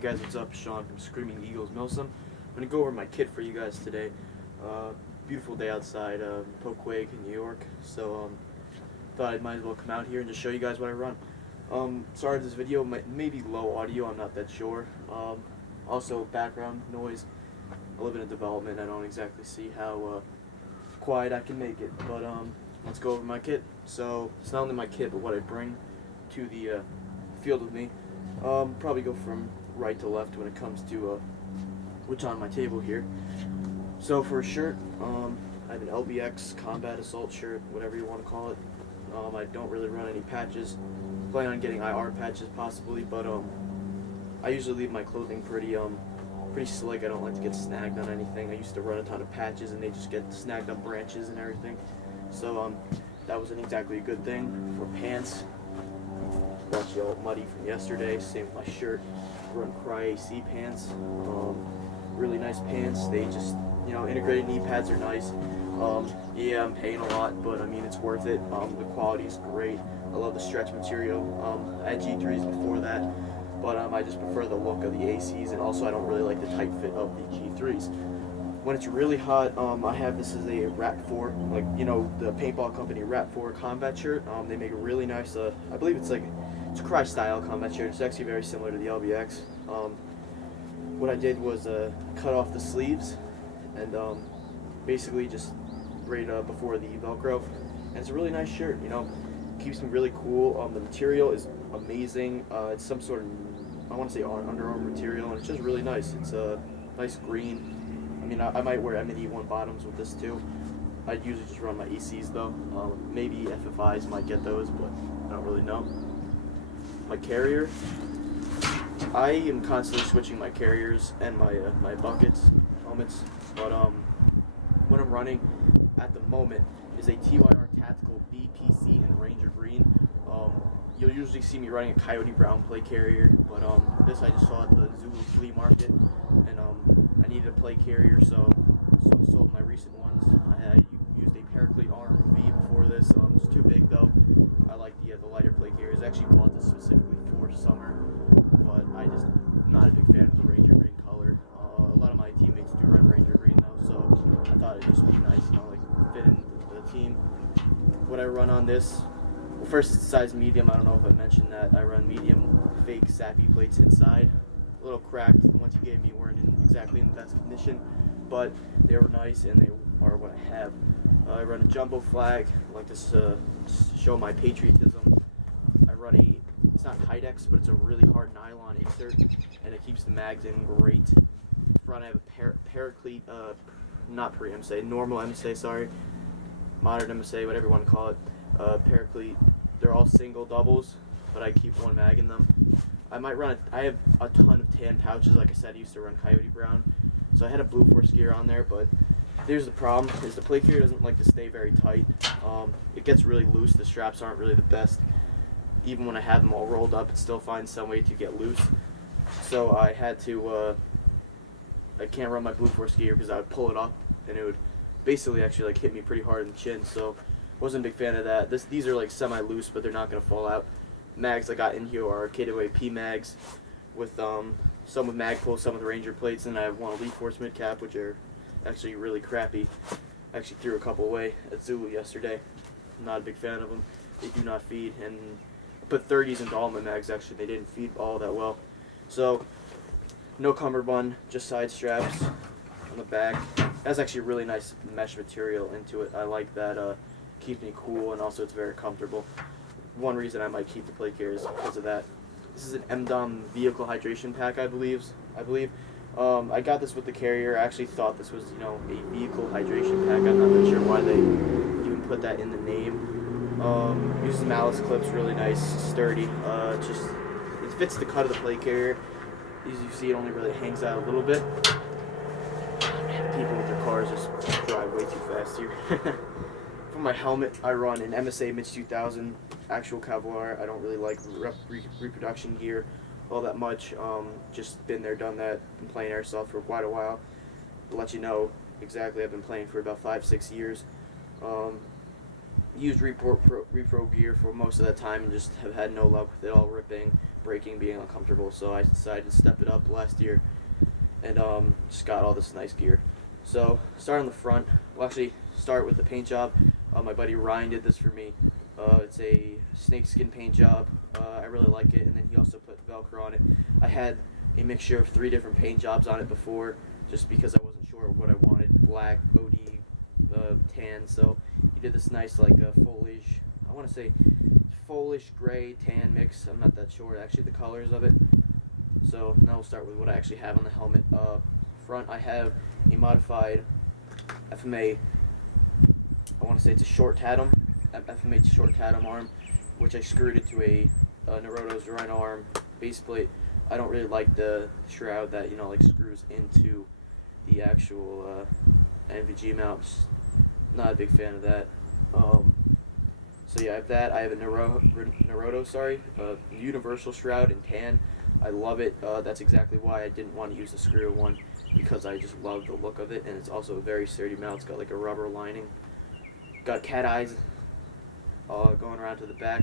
guys, what's up? Sean from Screaming Eagles Milsom. I'm going to go over my kit for you guys today. Beautiful day outside, Poquake in New York, so thought I might as well come out here and just show you guys what I run. Sorry if this video may be low audio, I'm not that sure. Also background noise, a little bit of development, I don't exactly see how quiet I can make it, but let's go over my kit. So it's not only my kit, but what I bring to the field with me. Probably go from right to left when it comes to what's on my table here. So for a shirt, I have an LBX Combat Assault shirt, whatever you want to call it. I don't really run any patches. Plan on getting IR patches possibly, but I usually leave my clothing pretty slick. I don't like to get snagged on anything. I used to run a ton of patches and they just get snagged on branches and everything. So that wasn't exactly a good thing. For pants, got you all muddy from yesterday. Same with my shirt. Run crye AC pants. Really nice pants. They just, integrated knee pads are nice. Yeah, I'm paying a lot, but I mean it's worth it. The quality is great. I love the stretch material. I had G3s before that, but I just prefer the look of the ACs, and also I don't really like the tight fit of the G3s. When it's really hot, I have this as a Rap 4, the paintball company Rap 4 combat shirt. They make a really nice, I believe it's a crye style combat shirt. It's actually very similar to the LBX. What I did was cut off the sleeves and basically just right before the Velcro. And it's a really nice shirt, keeps me really cool. The material is amazing. It's some sort of, I want to say Under Armour material, and it's just really nice. It's a nice green. I mean, I might wear M&E1 bottoms with this too. I'd usually just run my ECs though. Maybe FFIs might get those, but I don't really know. My carrier, I am constantly switching my carriers and my buckets, helmets, but what I'm running at the moment is a TYR Tactical BPC in Ranger Green. You'll usually see me running a Coyote Brown play carrier, but this I just saw at the Zulu flea market, and I needed a play carrier, so sold my recent ones. I used a paraclete arm V before this. It's too big though. I like the lighter play carriers. I actually bought this specifically for summer, but I just not a big fan of the Ranger Green color. A lot of my teammates do run Ranger Green though, so I thought it'd just be nice, fit in the team. What I run on this, well, first it's size medium. I don't know if I mentioned that. I run medium fake sappy plates inside. A little cracked. The ones you gave me weren't exactly in the best condition, but they were nice and they are what I have. I run a jumbo flag. I like to show my patriotism. I run it's not Kydex, but it's a really hard nylon insert, and it keeps the mags in great. In front I have a paraclete, not pre-MSA, normal MSA, sorry. Modern MSA, whatever you want to call it. Paraclete. They're all single doubles, but I keep one mag in them. I have a ton of tan pouches. Like I said, I used to run Coyote Brown, so I had a Blue Force gear on there, but here's the problem, is the plate gear doesn't like to stay very tight. It gets really loose. The straps aren't really the best. Even when I have them all rolled up, it still finds some way to get loose. So I had to, I can't run my Blue Force gear because I would pull it up and it would basically actually hit me pretty hard in the chin. So wasn't a big fan of that. These are semi-loose, but they're not going to fall out. Mags I got in here are K2A P mags with some with mag pull, some with Ranger plates, and I have one Elite Force mid cap, which are actually really crappy. I actually threw a couple away at Zulu yesterday. I'm not a big fan of them. They do not feed, and put 30s into all my mags. Actually, they didn't feed all that well. So no cummerbund, just side straps on the back. That's actually a really nice mesh material into it. I like that. Keeps me cool, and also it's very comfortable. One reason I might keep the plate carrier is because of that. This is an emdom vehicle hydration pack, I believe. I got this with the carrier. I actually thought this was, a vehicle hydration pack. I'm not really sure why they even put that in the name. Uses malice clips, really nice, sturdy. It fits the cut of the plate carrier. As you see, it only really hangs out a little bit. People with their cars just drive way too fast here. For my helmet, I run an MSA Mitch 2000 actual Kevlar. I don't really like reproduction gear all that much. Just been there, done that. Been playing Airsoft for quite a while. To let you know exactly, I've been playing for about 5-6 years. Used repro gear for most of that time and just have had no luck with it all ripping. breaking, being uncomfortable. So I decided to step it up last year, and just got all this nice gear. So start on the front. We'll actually start with the paint job. My buddy Ryan did this for me. It's a snakeskin paint job. I really like it, and then he also put Velcro on it. I had a mixture of 3 different paint jobs on it before, just because I wasn't sure what I wanted: black, OD, tan. So he did this nice foliage. I want to say foliage gray tan mix. I'm not that sure actually the colors of it. So now we'll start with what I actually have on the helmet. Front, I have a modified FMA. I want to say it's a short tatum. FMA short tatum arm, which I screwed into a Naruto's Rhino arm base plate. I don't really like the shroud that screws into the actual NVG mounts. Not a big fan of that. So yeah, I have that. I have a Naruto, universal shroud in tan. I love it. That's exactly why I didn't want to use the screw one, because I just love the look of it, and it's also a very sturdy mount. It's got like a rubber lining. Got cat eyes going around to the back.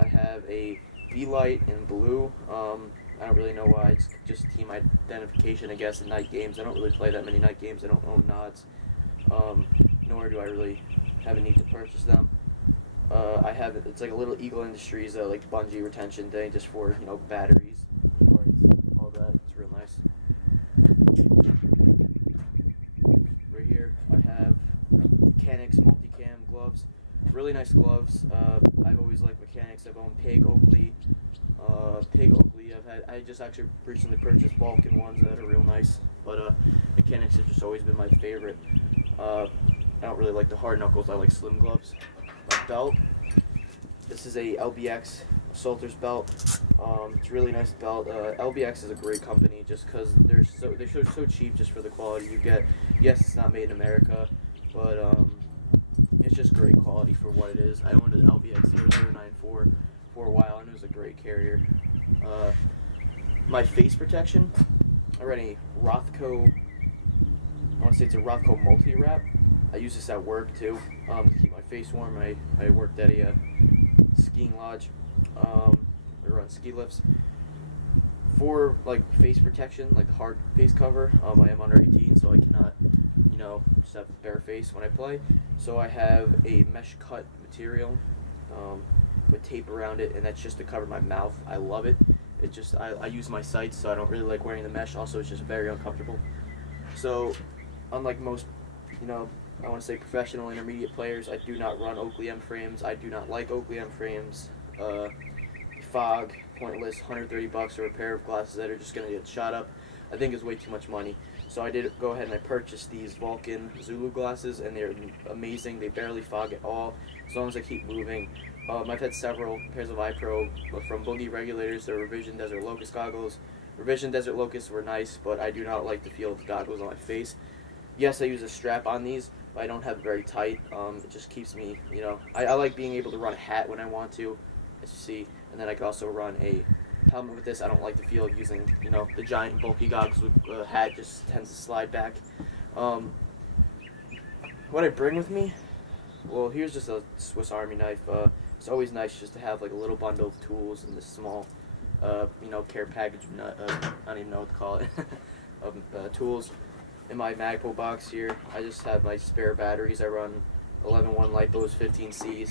I have a V-light in blue. I don't really know why. It's just team identification, I guess, in night games. I don't really play that many night games. I don't own nods, nor do I really have a need to purchase them. I have it's like a little Eagle Industries like bungee retention thing, just for batteries, all that. It's real nice. Right here I have Mechanics multicam gloves. Really nice gloves. I've always liked Mechanics. I've owned Pig Oakley. I just actually recently purchased Vulcan ones that are real nice, but Mechanics have just always been my favorite. I don't really like the hard knuckles. I like slim gloves. My belt. This is a LBX Salters belt. It's a really nice belt. LBX is a great company just because they're so cheap just for the quality you get. Yes, it's not made in America, but it's just great quality for what it is. I owned an LBX 0094 for a while, and it was a great carrier. My face protection, I run a Rothco, I want to say it's a Rothco multi-wrap. I use this at work too, to keep my face warm. I worked at a skiing lodge. We run ski lifts. For face protection, hard face cover, I am under 18, so I cannot, just have bare face when I play. So I have a mesh cut material with tape around it, and that's just to cover my mouth. I love it. It just I use my sights, so I don't really like wearing the mesh. Also, it's just very uncomfortable. So unlike most, I want to say professional intermediate players, I do not run Oakley M frames. I do not like Oakley M frames. Fog, pointless, $130 for a pair of glasses that are just going to get shot up. I think is way too much money. So I did go ahead and I purchased these Vulcan Zulu glasses, and they're amazing. They barely fog at all, as long as I keep moving. I've had several pairs of eye probe from Boogie Regulators. They're Revision Desert Locust goggles. Revision Desert Locusts were nice, but I do not like the feel of the goggles on my face. Yes, I use a strap on these, but I don't have it very tight. It just keeps me, I like being able to run a hat when I want to, as you see, and then I can also run a helmet with this. I don't like the feel of using, the giant bulky goggles with a hat. Just tends to slide back. What I bring with me, well, here's just a Swiss Army knife. It's always nice just to have a little bundle of tools in this small, care package. I don't even know what to call it. Of tools. In my Magpul box here, I just have my spare batteries. I run 11-1 Lipos 15Cs.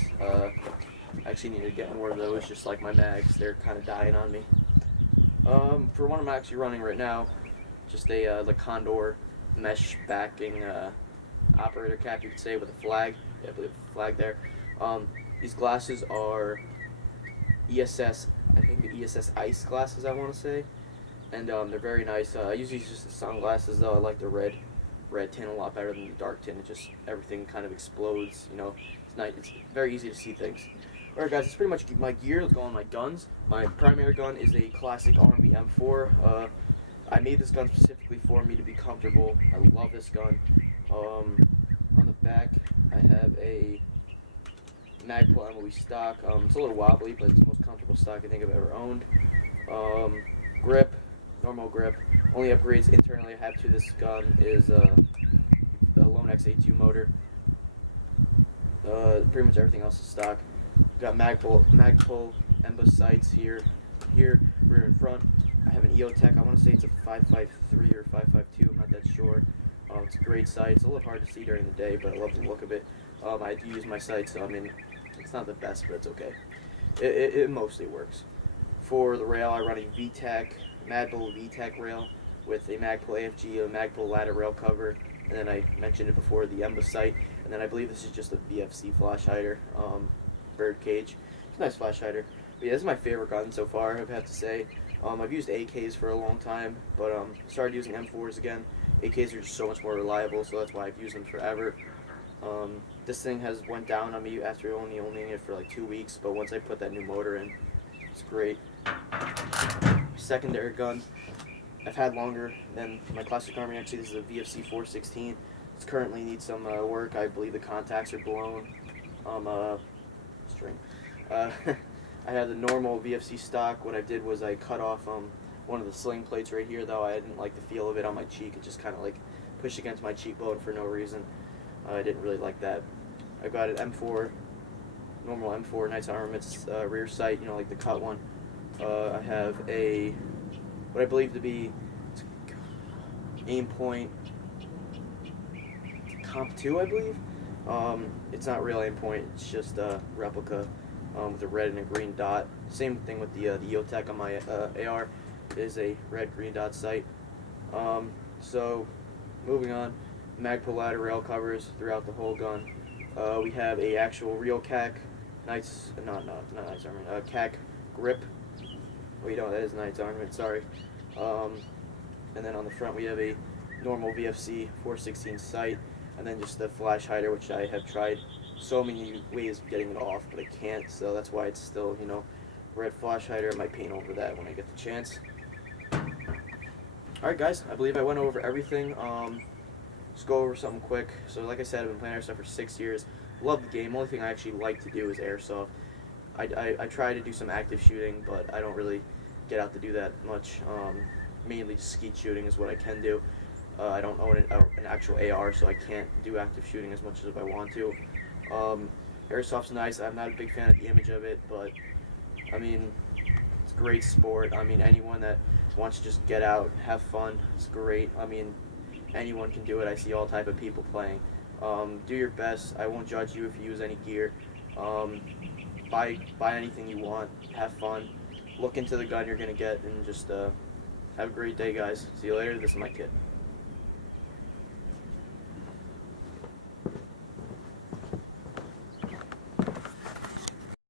I actually need to get more of those, just like my mags. They're kind of dying on me. For one I'm actually running right now, just a the Condor mesh backing operator cap, you could say, with a flag. I believe a flag there. These glasses are ESS, I think the ESS Ice glasses, I want to say. And they're very nice. I usually use just the sunglasses though. I like the red tint a lot better than the dark tint. It just, everything kind of explodes, It's nice. It's very easy to see things. Alright guys, that's pretty much my gear. Let's go on my guns. My primary gun is a classic R&B M4. I made this gun specifically for me to be comfortable. I love this gun. On the back, I have a Magpul MOE stock. It's a little wobbly, but it's the most comfortable stock I think I've ever owned. Grip, normal grip. Only upgrades internally I have to this gun is the Lone X82 motor. Pretty much everything else is stock. Got Magpul emboss sights here. Here, rear and front, I have an EOTech. I want to say it's a 5.53 or 5.52. I'm not that sure. It's a great sight. It's a little hard to see during the day, but I love the look of it. I do use my sights, so I mean, it's not the best, but it's okay. It mostly works. For the rail, I run a VTAC, Magpul VTAC rail with a Magpul AFG, a Magpul ladder rail cover, and then I mentioned it before, the emdom sight, and then I believe this is just a VFC flash hider, bird cage. It's a nice flash hider. But yeah, this is my favorite gun so far, I have to say. I've used AKs for a long time, but started using M4s again. AKs are just so much more reliable, so that's why I've used them forever. This thing has went down on me after only owning it for like 2 weeks, but once I put that new motor in, it's great. Secondary gun I've had longer than my classic army. Actually, this is a VFC 416. It currently needs some work. I believe the contacts are blown. String. I had the normal VFC stock. What I did was I cut off one of the sling plates right here, though. I didn't like the feel of it on my cheek. It just kind of like pushed against my cheekbone for no reason. I didn't really like that. I got an M4, normal M4 Knights Armaments rear sight, you know, like the cut one. I have a, what I believe to be aim point Comp 2, I believe. It's not real aim point, it's just a replica with a red and a green dot. Same thing with the EOTech on my AR. It is a red-green dot sight. So, moving on, Magpul ladder rail covers throughout the whole gun. We have a actual real CAC Knights, not Knights Armament, CAC grip. Wait, no, that is Knights Armament, sorry. And then on the front we have a normal VFC 416 sight, and then just the flash hider, which I have tried so many ways of getting it off, but I can't, so that's why it's still, you know, red flash hider. I might paint over that when I get the chance. Alright guys, I believe I went over everything. Just go over something quick. So like I said, I've been playing Airsoft for 6 years. Love the game. Only thing I actually like to do is Airsoft. I try to do some active shooting, but I don't really get out to do that much. Mainly skeet shooting is what I can do. I don't own an actual AR, so I can't do active shooting as much as if I want to. Airsoft's nice. I'm not a big fan of the image of it, but I mean, it's a great sport. I mean, anyone that wants to just get out, have fun, it's great. I mean, anyone can do it. I see all type of people playing. Do your best. I won't judge you if you use any gear. Buy anything you want. Have fun. Look into the gun you're gonna get, and just have a great day, guys. See you later. This is my kid.